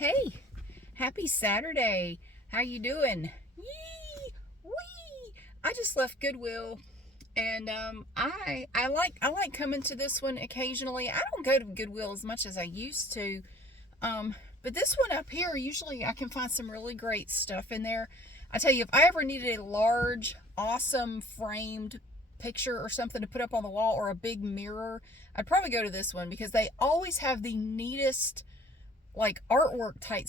Hey, happy Saturday. How you doing? Yee! Wee! I just left Goodwill and I like coming to this one occasionally. I don't go to Goodwill as much as I used to. Um but this one up here, usually I can find some really great stuff in there. I tell you, if I ever needed a large, awesome framed picture or something to put up on the wall or a big mirror, I'd probably go to this one because they always have the neatest like artwork type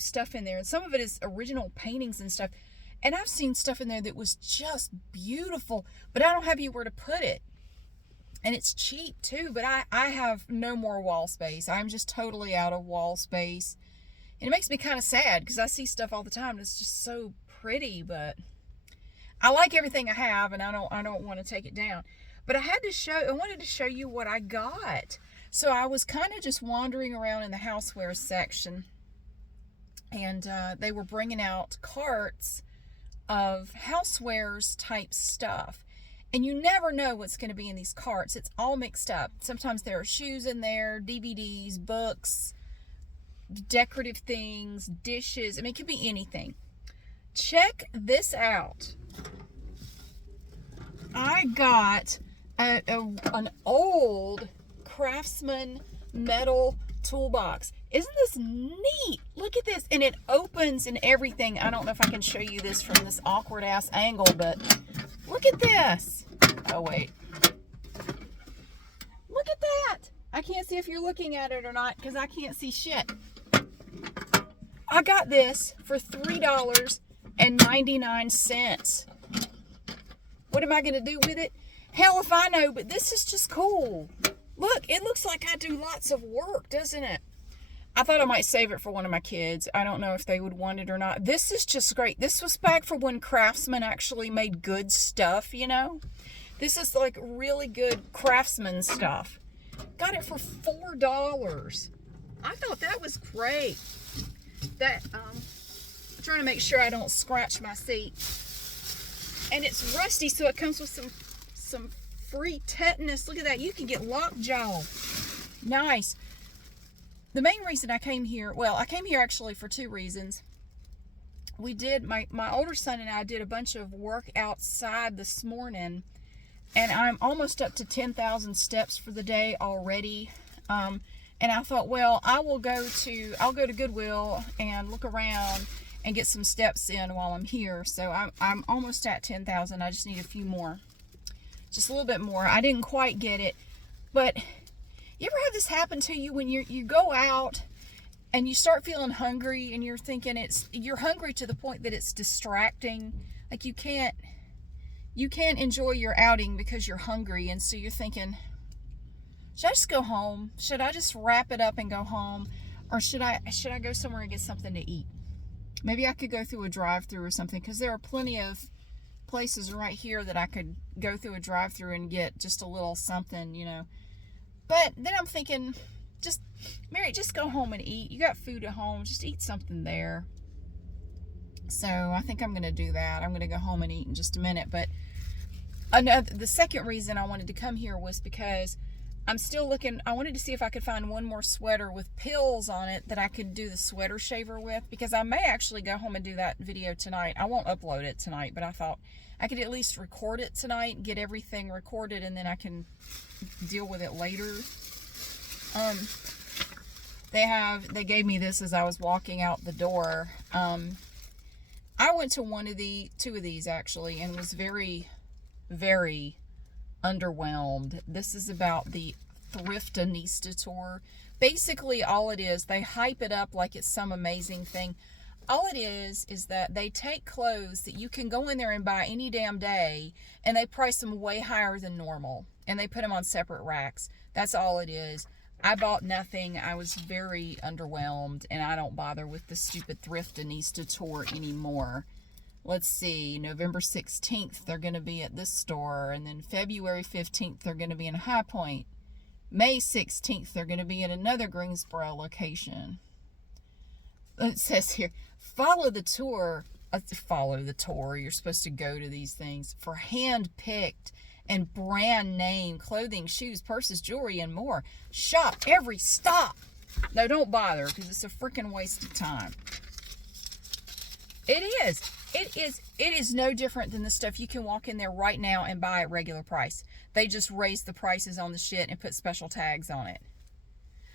stuff in there, and some of it is original paintings and stuff. And I've seen stuff in there that was just beautiful, but I don't have anywhere to put it. And it's cheap too, but I have no more wall space. I'm just totally out of wall space. And it makes me kind of sad because I see stuff all the time and it's just so pretty, but I like everything I have and I don't want to take it down. But I wanted to show you what I got. So I was kind of just wandering around in the housewares section, and they were bringing out carts of housewares type stuff. And you never know what's going to be in these carts. It's all mixed up. Sometimes there are shoes in there, DVDs, books, decorative things, dishes. I mean, it could be anything. Check this out. I got an old Craftsman metal toolbox. Isn't this neat? Look at this. And it opens and everything. I don't know if I can show you this from this awkward ass angle, but look at this. Oh, wait. Look at that. I can't see if you're looking at it or not because I can't see shit. I got this for $3.99. What am I going to do with it? Hell if I know, but this is just cool. Look, it looks like I do lots of work, doesn't it? I thought I might save it for one of my kids. I don't know if they would want it or not. This is just great. This was back for when Craftsman actually made good stuff, you know? This is like really good Craftsman stuff. Got it for $4. I thought that was great. I'm trying to make sure I don't scratch my seat. And it's rusty, so it comes with some free tetanus. Look at that. You can get lockjaw. Nice. The main reason I came here, well, I came here actually for two reasons. We did, my older son and I did a bunch of work outside this morning, and I'm almost up to 10,000 steps for the day already. And I thought, well, I'll go to Goodwill and look around and get some steps in while I'm here. So I'm almost at 10,000. I just need a few more. Just a little bit more. I didn't quite get it. But you ever have this happen to you when you go out and you start feeling hungry and you're thinking you're hungry to the point that it's distracting? Like you can't enjoy your outing because you're hungry, and so you're thinking, should I just go home? Should I just wrap it up and go home? Or should I go somewhere and get something to eat? Maybe I could go through a drive-thru or something, because there are plenty of places right here that I could go through a drive-thru and get just a little something, you know. But then I'm thinking, Mary, just go home and eat. You got food at home. Just eat something there. So I think I'm going to do that. I'm going to go home and eat in just a minute. But the second reason I wanted to come here was because I'm still looking. I wanted to see if I could find one more sweater with pills on it that I could do the sweater shaver with, because I may actually go home and do that video tonight. I won't upload it tonight, but I thought I could at least record it tonight, get everything recorded, and then I can deal with it later. They gave me this as I was walking out the door. I went to two of these actually, and was very, very underwhelmed. This is about the Thrift tour. Basically all it is, they hype it up like it's some amazing thing. All it is that they take clothes that you can go in there and buy any damn day, and they price them way higher than normal, and they put them on separate racks. That's all it is. I bought nothing. I was very underwhelmed, and I don't bother with the stupid Thriftanista tour anymore. Let's see, November 16th, they're going to be at this store, and then February 15th, they're going to be in High Point. May 16th, they're going to be in another Greensboro location. It says here, follow the tour. You're supposed to go to these things for hand-picked and brand name clothing, shoes, purses, jewelry, and more. Shop every stop. No, don't bother, because it's a freaking waste of time. It is. It is no different than the stuff you can walk in there right now and buy at regular price. They just raise the prices on the shit and put special tags on it.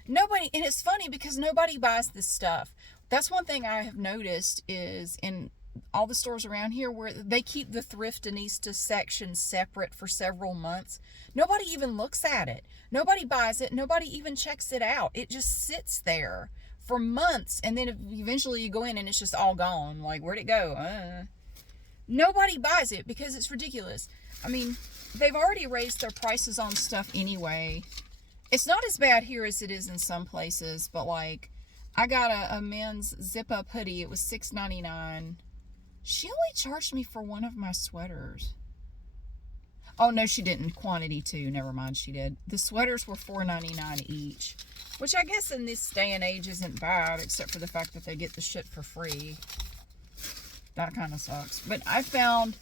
Nobody, and it's funny because nobody buys this stuff. That's one thing I have noticed is in all the stores around here where they keep the Thriftinista section separate for several months. Nobody even looks at it. Nobody buys it. Nobody even checks it out. It just sits there for months, and then eventually you go in and it's just all gone. Like, where'd it go? Nobody buys it because it's ridiculous. I mean, they've already raised their prices on stuff anyway. It's not as bad here as it is in some places, but like, I got a men's zip-up hoodie. It was $6.99. She only charged me for one of my sweaters. Oh, no, she didn't. Quantity, too. Never mind, she did. The sweaters were $4.99 each, which I guess in this day and age isn't bad, except for the fact that they get the shit for free. That kind of sucks. But I found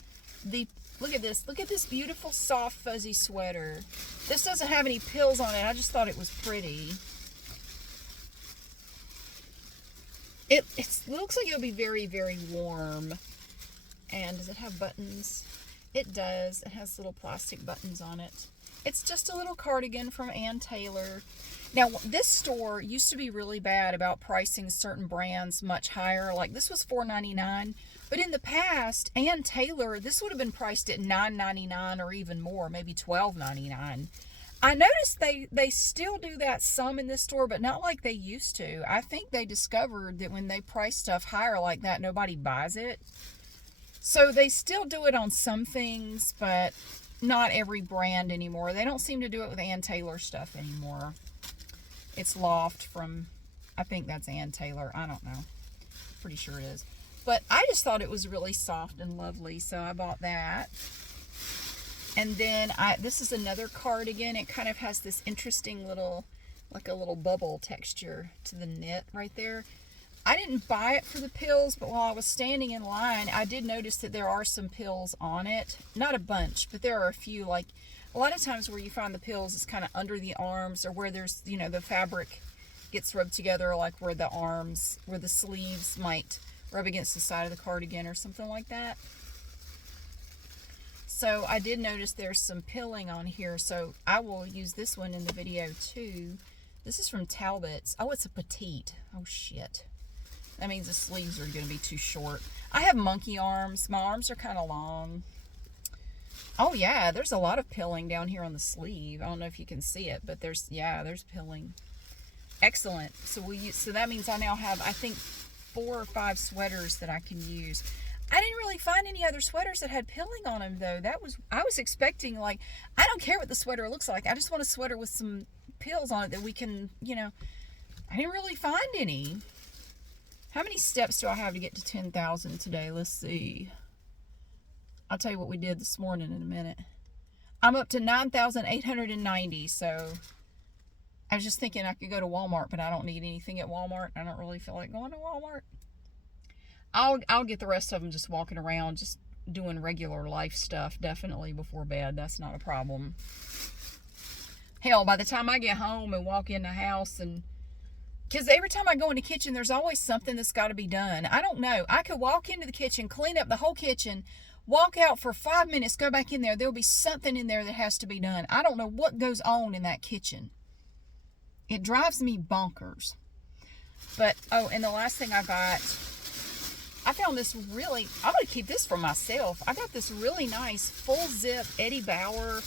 the... Look at this. Look at this beautiful, soft, fuzzy sweater. This doesn't have any pills on it. I just thought it was pretty. It looks like it'll be very, very warm. And does it have buttons? It does. It has little plastic buttons on it. It's just a little cardigan from Ann Taylor. Now, this store used to be really bad about pricing certain brands much higher. Like, this was $4.99. But in the past, Ann Taylor, this would have been priced at $9.99 or even more, maybe $12.99. I noticed they still do that some in this store, but not like they used to. I think they discovered that when they price stuff higher like that, nobody buys it. So they still do it on some things, but not every brand anymore. They don't seem to do it with Ann Taylor stuff anymore. It's Loft from, I think that's Ann Taylor. I don't know. Pretty sure it is. But I just thought it was really soft and lovely, so I bought that. And then this is another cardigan. It kind of has this interesting little, like a little bubble texture to the knit right there. I didn't buy it for the pills, but while I was standing in line, I did notice that there are some pills on it. Not a bunch, but there are a few. Like, a lot of times where you find the pills is kind of under the arms, or where there's, you know, the fabric gets rubbed together, like where the arms, where the sleeves might rub against the side of the cardigan or something like that. So I did notice there's some pilling on here, so I will use this one in the video too. This is from Talbot's. Oh, it's a petite. Oh, shit. That means the sleeves are going to be too short. I have monkey arms. My arms are kind of long. Oh, yeah, there's a lot of pilling down here on the sleeve. I don't know if you can see it, but there's pilling. Excellent. So that means I now have, I think, 4 or 5 sweaters that I can use. I didn't really find any other sweaters that had pilling on them, though. I was expecting, like, I don't care what the sweater looks like. I just want a sweater with some pills on it that we can, you know. I didn't really find any. How many steps do I have to get to 10,000 today? Let's see. I'll tell you what we did this morning in a minute. I'm up to 9,890, so I was just thinking I could go to Walmart, but I don't need anything at Walmart. I don't really feel like going to Walmart. I'll get the rest of them just walking around, just doing regular life stuff, definitely before bed. That's not a problem. Hell, by the time I get home and walk in the house, and because every time I go in the kitchen, there's always something that's got to be done. I don't know. I could walk into the kitchen, clean up the whole kitchen, walk out for 5 minutes, go back in there. There'll be something in there that has to be done. I don't know what goes on in that kitchen. It drives me bonkers. But, oh, and the last thing I got, I found this really, I'm going to keep this for myself. I got this really nice full zip Eddie Bauer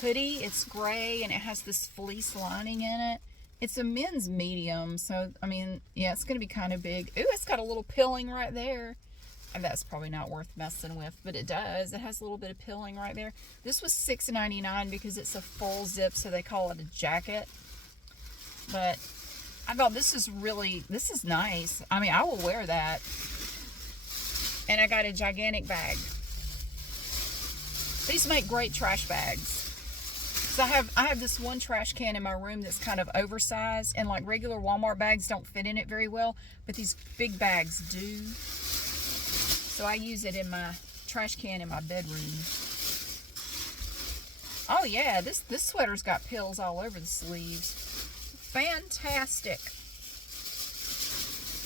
hoodie. It's gray and it has this fleece lining in it. It's a men's medium, so, I mean, yeah, it's going to be kind of big. Ooh, it's got a little pilling right there. And that's probably not worth messing with, but it does. It has a little bit of pilling right there. This was $6.99 because it's a full zip, so they call it a jacket. But I thought this is nice. I mean, I will wear that. And I got a gigantic bag. These make great trash bags. So I have this one trash can in my room that's kind of oversized, and like regular Walmart bags don't fit in it very well, but these big bags do. So I use it in my trash can in my bedroom. Oh yeah, this sweater's got pills all over the sleeves. fantastic.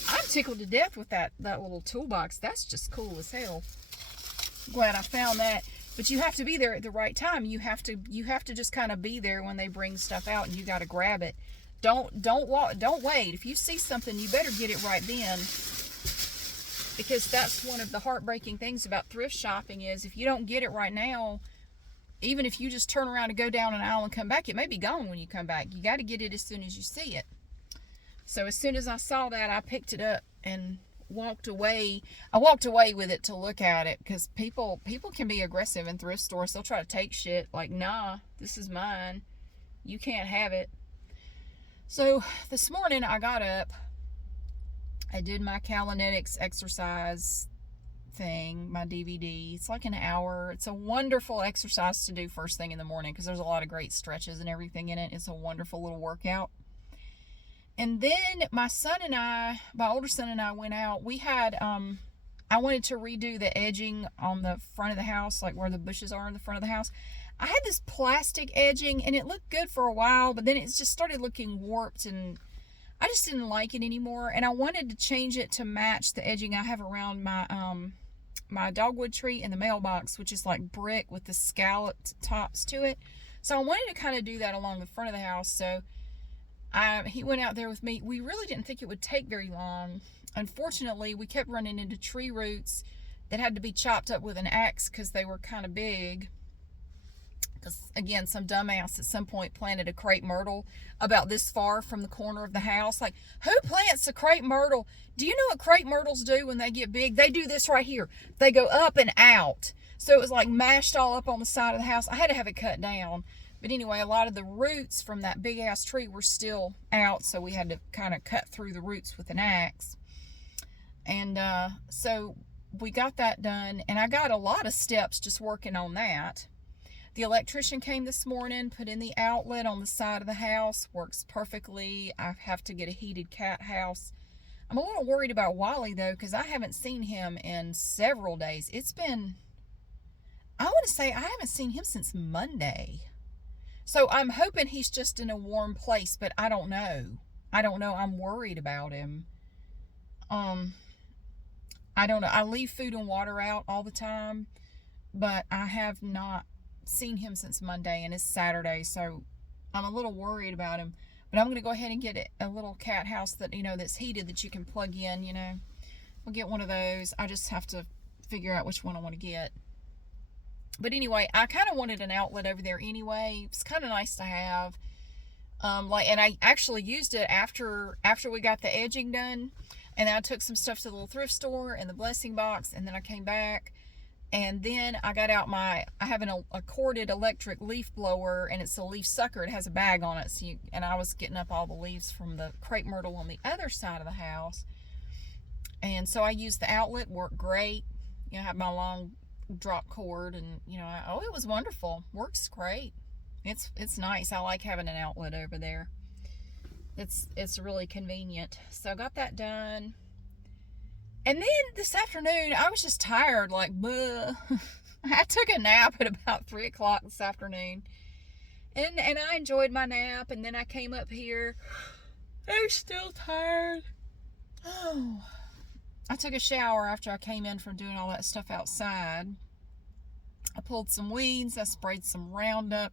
I'm tickled to death with that little toolbox. That's just cool as hell. Glad I found that. But you have to be there at the right time. You have to just kind of be there when they bring stuff out, and you got to grab it. Don't wait. If you see something, you better get it right then. Because that's one of the heartbreaking things about thrift shopping is if you don't get it right now, even if you just turn around and go down an aisle and come back, it may be gone when you come back. You got to get it as soon as you see it. So as soon as I saw that, I picked it up and walked away. I walked away with it to look at it because people can be aggressive in thrift stores. They'll try to take shit like, nah, this is mine. You can't have it. So this morning I got up. I did my Kalinetics exercise thing, my DVD. It's like an hour. It's a wonderful exercise to do first thing in the morning because there's a lot of great stretches and everything in it. It's a wonderful little workout. And then my older son and I went out. We had, I wanted to redo the edging on the front of the house, like where the bushes are in the front of the house. I had this plastic edging and it looked good for a while, but then it just started looking warped and I just didn't like it anymore. And I wanted to change it to match the edging I have around my, my dogwood tree in the mailbox, which is like brick with the scalloped tops to it. So I wanted to kind of do that along the front of the house. So he went out there with me. We really didn't think it would take very long. Unfortunately, we kept running into tree roots that had to be chopped up with an axe because they were kind of big. Because, again, some dumbass at some point planted a crepe myrtle about this far from the corner of the house. Like, who plants a crepe myrtle? Do you know what crepe myrtles do when they get big? They do this right here. They go up and out. So it was like mashed all up on the side of the house. I had to have it cut down. But anyway, a lot of the roots from that big-ass tree were still out, so we had to kind of cut through the roots with an axe. And so we got that done, and I got a lot of steps just working on that. The electrician came this morning, put in the outlet on the side of the house. Works perfectly. I have to get a heated cat house. I'm a little worried about Wally, though, because I haven't seen him in several days. It's been, I want to say I haven't seen him since Monday. So I'm hoping he's just in a warm place, but I don't know. I'm worried about him. I don't know. I leave food and water out all the time, but I have not seen him since Monday, and it's Saturday, so I'm a little worried about him. But I'm going to go ahead and get a little cat house that, that's heated that you can plug in, We'll get one of those. I just have to figure out which one I want to get. But anyway, I kind of wanted an outlet over there anyway. It's kind of nice to have. And I actually used it after we got the edging done. And I took some stuff to the little thrift store and the blessing box. And then I came back. And then I got out I have a corded electric leaf blower. And it's a leaf sucker. It has a bag on it. And I was getting up all the leaves from the crepe myrtle on the other side of the house. And so I used the outlet. Worked great. I have my long drop cord, and it was wonderful. Works great. It's nice. I like having an outlet over there. It's really convenient. So I got that done, and then this afternoon I was just tired, like bleh. I took a nap at about 3 o'clock this afternoon, and I enjoyed my nap. And then I came up here. I was still tired. Oh. I took a shower after I came in from doing all that stuff outside. I pulled some weeds. I sprayed some Roundup.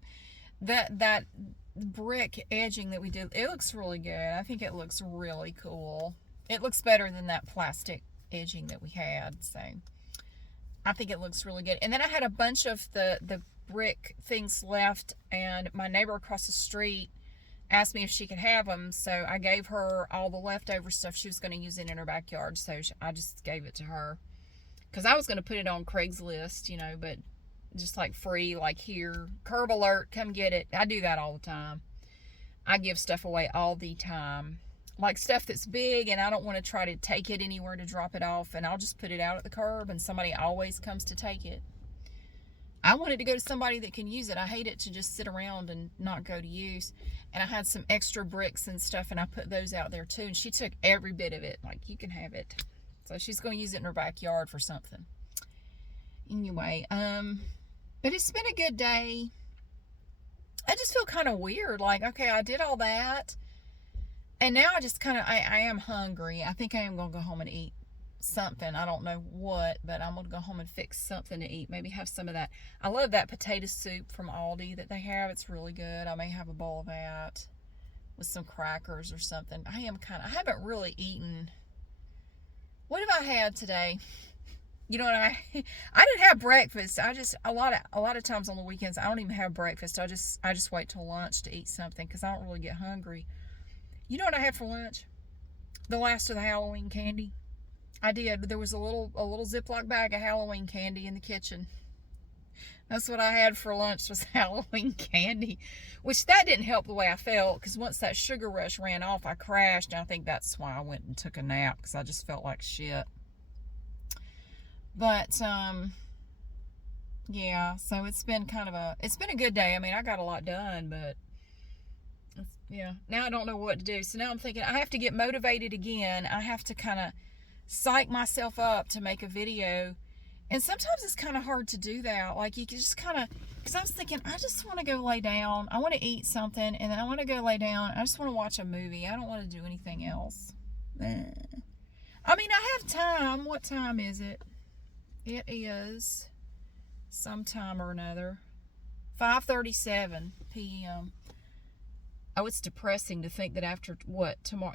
That brick edging that we did, it looks really good. I think it looks really cool. It looks better than that plastic edging that we had. So I think it looks really good. And then I had a bunch of the brick things left, and my neighbor across the street asked me if she could have them, so I gave her all the leftover stuff she was going to use in her backyard, so I just gave it to her. Because I was going to put it on Craigslist, but just like free, like here, curb alert, come get it. I do that all the time. I give stuff away all the time. Like stuff that's big, and I don't want to try to take it anywhere to drop it off, and I'll just put it out at the curb, and somebody always comes to take it. I want it to go to somebody that can use it. I hate it to just sit around and not go to use. And I had some extra bricks and stuff, and I put those out there too. And she took every bit of it. Like, you can have it. So she's going to use it in her backyard for something. Anyway, but it's been a good day. I just feel kind of weird. Like, okay, I did all that. And now I just kind of, I am hungry. I think I am going to go home and eat something. I don't know what, but I'm going to go home and fix something to eat. Maybe have some of that. I love that potato soup from Aldi that they have. It's really good. I may have a bowl of that with some crackers or something. I haven't really eaten. What have I had today? You know what, I didn't have breakfast. I just, a lot of times on the weekends, I don't even have breakfast. I just wait till lunch to eat something because I don't really get hungry. You know what I had for lunch? The last of the Halloween candy. I did. There was a little Ziploc bag of Halloween candy in the kitchen. That's what I had for lunch, was Halloween candy, which that didn't help the way I felt, because once that sugar rush ran off, I crashed, and I think that's why I went and took a nap, because I just felt like shit. But yeah, so it's been a good day. I mean, I got a lot done, but yeah, now I don't know what to do. So now I'm thinking I have to get motivated again. I have to kind of psych myself up to make a video. And sometimes it's kind of hard to do that. Like, you can just kind of, because I was thinking, I just want to go lay down. I want to eat something, and then I want to go lay down. I just want to watch a movie. I don't want to do anything else. I mean, I have time. What time is it? It is sometime or another. 5:37 p.m. Oh, it's depressing to think that after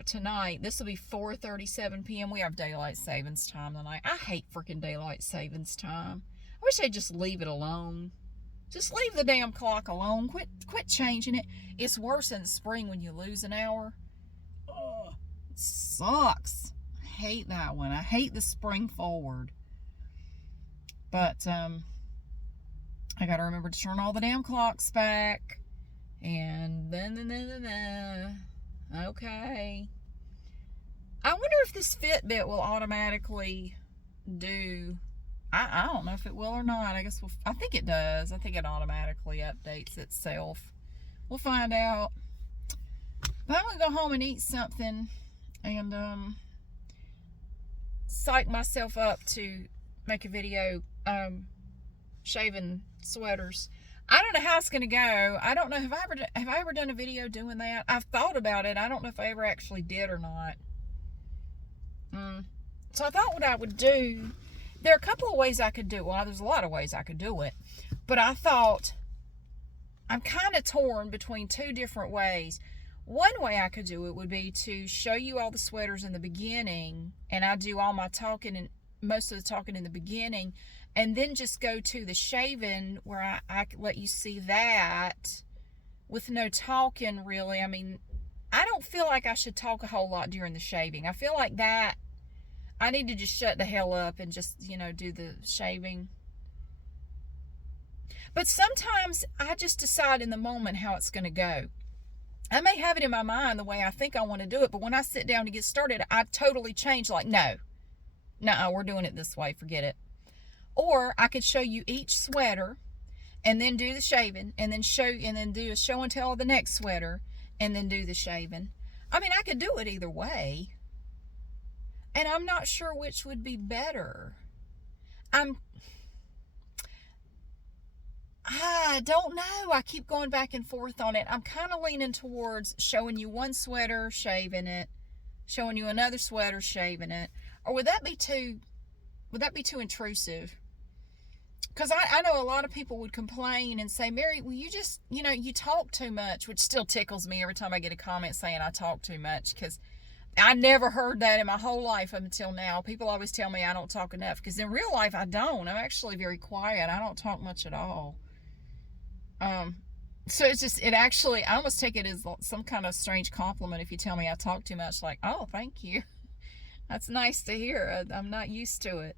tonight, this will be 4:37 p.m. We have daylight savings time tonight. I hate freaking daylight savings time. I wish they'd just leave it alone. Just leave the damn clock alone. Quit changing it. It's worse in the spring when you lose an hour. Ugh, it sucks. I hate that one. I hate the spring forward. But I gotta remember to turn all the damn clocks back. And okay. I wonder if this Fitbit will automatically do. I don't know if it will or not. I think it does. I think it automatically updates itself. We'll find out. But I'm gonna go home and eat something and psych myself up to make a video shaving sweaters. I don't know how it's going to go. I don't know. Have I ever done a video doing that? I've thought about it. I don't know if I ever actually did or not. So I thought what I would do, there are a couple of ways I could do it. Well, there's a lot of ways I could do it. But I thought, I'm kind of torn between two different ways. One way I could do it would be to show you all the sweaters in the beginning, and I do all my talking and most of the talking in the beginning, and then just go to the shaving where I let you see that with no talking, really. I mean, I don't feel like I should talk a whole lot during the shaving. I feel like that I need to just shut the hell up and just, do the shaving. But sometimes I just decide in the moment how it's going to go. I may have it in my mind the way I think I want to do it, but when I sit down to get started, I totally change, like, no, we're doing it this way, forget it. Or I could show you each sweater and then do the shaving, and then do a show and tell of the next sweater and then do the shaving. I mean, I could do it either way. And I'm not sure which would be better. I don't know. I keep going back and forth on it. I'm kind of leaning towards showing you one sweater, shaving it, showing you another sweater, shaving it. Or would that be too intrusive? Because I know a lot of people would complain and say, Mary, well, you just, you talk too much, which still tickles me every time I get a comment saying I talk too much, because I never heard that in my whole life up until now. People always tell me I don't talk enough, because in real life I don't. I'm actually very quiet. I don't talk much at all. So I almost take it as some kind of strange compliment if you tell me I talk too much, like, oh, thank you. That's nice to hear. I'm not used to it.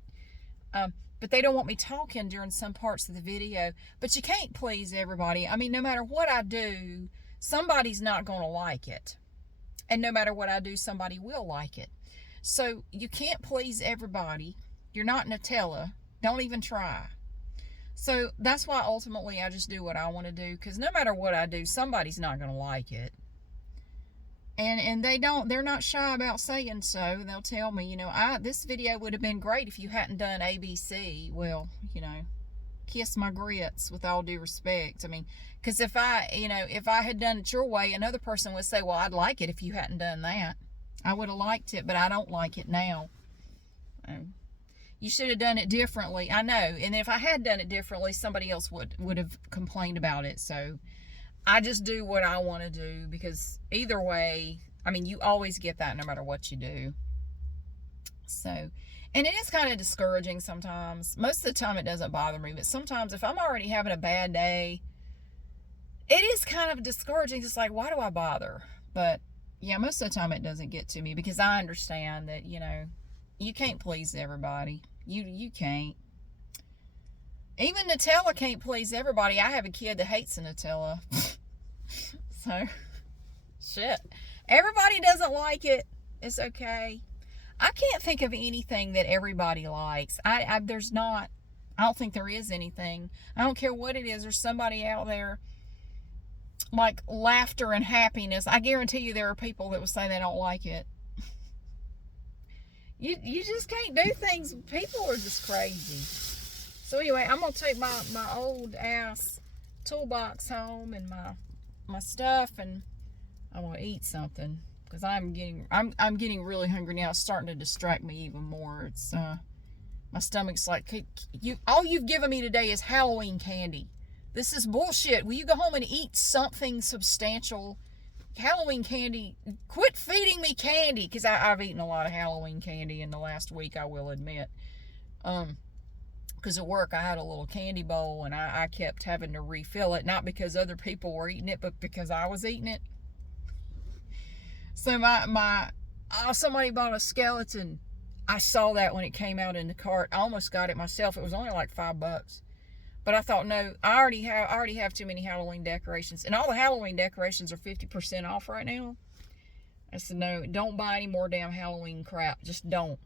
But they don't want me talking during some parts of the video. But you can't please everybody. I mean, no matter what I do, somebody's not going to like it. And no matter what I do, somebody will like it. So you can't please everybody. You're not Nutella. Don't even try. So that's why ultimately I just do what I want to do. Because no matter what I do, somebody's not going to like it. And they're not shy about saying so. They'll tell me, this video would have been great if you hadn't done ABC. Well, kiss my grits, with all due respect. I mean, because if I had done it your way, another person would say, well, I'd like it if you hadn't done that. I would have liked it, but I don't like it now. You should have done it differently. I know. And if I had done it differently, somebody else would have complained about it. So I just do what I want to do, because either way, I mean, you always get that no matter what you do. So, and it is kind of discouraging sometimes. Most of the time it doesn't bother me, but sometimes if I'm already having a bad day, it is kind of discouraging. Just like, why do I bother? But yeah, most of the time it doesn't get to me, because I understand that, you can't please everybody. You can't. Even Nutella can't please everybody. I have a kid that hates the Nutella. So, shit. Everybody doesn't like it. It's okay. I can't think of anything that everybody likes. I don't think there is anything. I don't care what it is. There's somebody out there, like laughter and happiness. I guarantee you there are people that will say they don't like it. You just can't do things. People are just crazy. So anyway, I'm going to take my old ass toolbox home and my stuff, and I'm going to eat something, because I'm getting really hungry now. It's starting to distract me even more. It's my stomach's like, all you've given me today is Halloween candy. This is bullshit. Will you go home and eat something substantial? Halloween candy. Quit feeding me candy, because I've eaten a lot of Halloween candy in the last week, I will admit. Because at work I had a little candy bowl, and I kept having to refill it, not because other people were eating it, but because I was eating it. So somebody bought a skeleton. I saw that when it came out in the cart. I almost got it myself. It was only like $5. But I thought, no, I already have too many Halloween decorations. And all the Halloween decorations are 50% off right now. I said, no, don't buy any more damn Halloween crap. Just don't.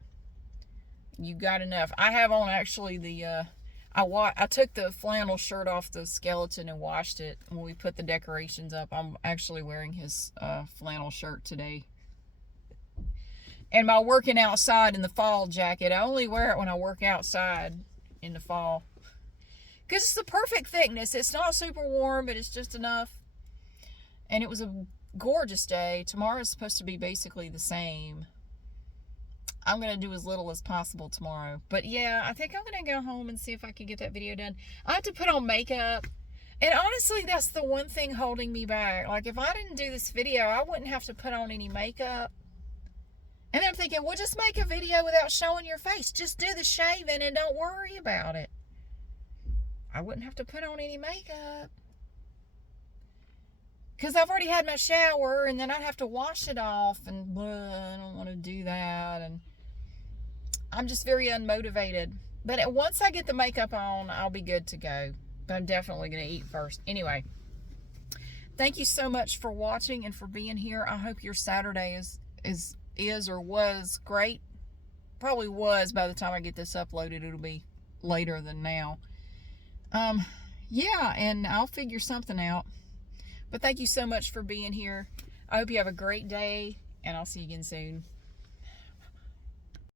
You got enough. I have on actually I took the flannel shirt off the skeleton and washed it when we put the decorations up. I'm actually wearing his flannel shirt today. And my working outside in the fall jacket, I only wear it when I work outside in the fall. Because it's the perfect thickness. It's not super warm, but it's just enough. And it was a gorgeous day. Tomorrow's supposed to be basically the same. I'm going to do as little as possible tomorrow. But yeah, I think I'm going to go home and see if I can get that video done. I have to put on makeup. And honestly, that's the one thing holding me back. Like, if I didn't do this video, I wouldn't have to put on any makeup. And I'm thinking, well, just make a video without showing your face. Just do the shaving and don't worry about it. I wouldn't have to put on any makeup. Because I've already had my shower, and then I'd have to wash it off, and I don't want to do that. And I'm just very unmotivated. But once I get the makeup on, I'll be good to go. But I'm definitely going to eat first. Anyway, thank you so much for watching and for being here. I hope your Saturday is or was great. Probably was. By the time I get this uploaded, it'll be later than now. Yeah, and I'll figure something out. But thank you so much for being here. I hope you have a great day, and I'll see you again soon.